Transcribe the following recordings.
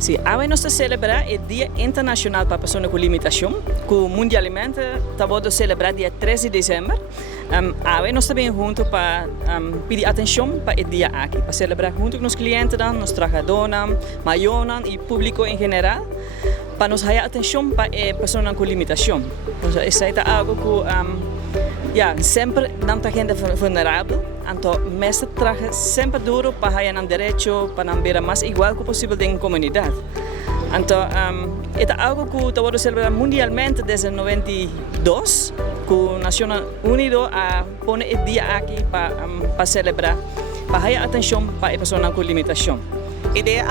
Sim, hoje nós celebramos o Dia Internacional para Pessoas com Limitação, que mundialmente está celebrado dia 13 de dezembro. Hoje nós também juntos para pedir atenção para o dia aqui, para celebrar junto com os clientes, os trabalhadores, maionas e público em geral, para nos dar atenção para pessoas com limitação. Então, isso é algo que sempre não tem gente vulnerável. Então, mestre trabalha sempre duro para ganhar direito, para ser mais igual que possível na comunidade. Então, é algo que está celebrado mundialmente desde 92, que a Nações Unidas põe o dia aqui para celebrar, para ganhar atenção para pessoas com limitação. A ideia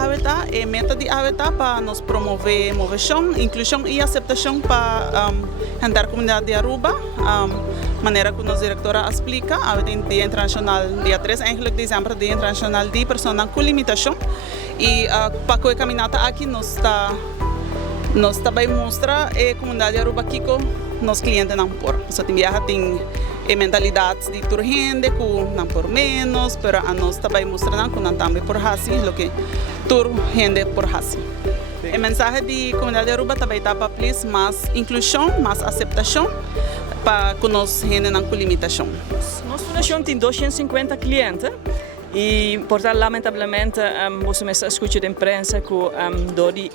é a meta de AVETA para nos promover inovação, inclusão e aceitação para a comunidade de Aruba. Maneira que nossa diretora explica, a Dia Internacional, dia 3 de dezembro, Dia Internacional de Pessoas com Limitação. E para a caminhada aqui, nós também mostra a comunidade de Aruba que os clientes não por. Só tem mentalidades de toda gente que não por menos, mas nós também mostramos que não também por assim, o que toda gente por assim. A mensagem da comunidade de Aruba também está para mais inclusão, mais aceitação para conosco gente com limitação. Nossa fundação tem 250 clientes e, portanto, lamentavelmente, você me escuta da imprensa que dori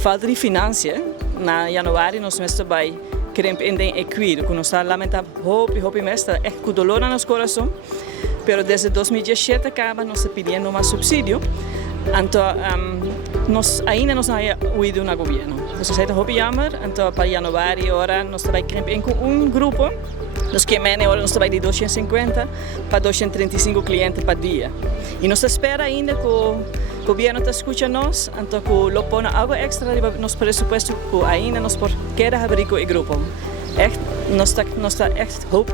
falta de finanças. Na januário, nós também queremos equilíbrio, que nós lamentamos hope mestre é com dolor no nosso coração, mas desde 2017 acaba nós pedindo mais subsídio, então nós ainda não temos oído no governo. Então, é muito jammer, então para januário agora nós também queremos com grupo, nós queremos agora nós de 250 para 235 clientes por dia. E nós esperamos ainda que o governo escute nós, então que lo põe algo extra nos presupuesto que ainda nós queremos abrir com o grupo. Nós está echt hoop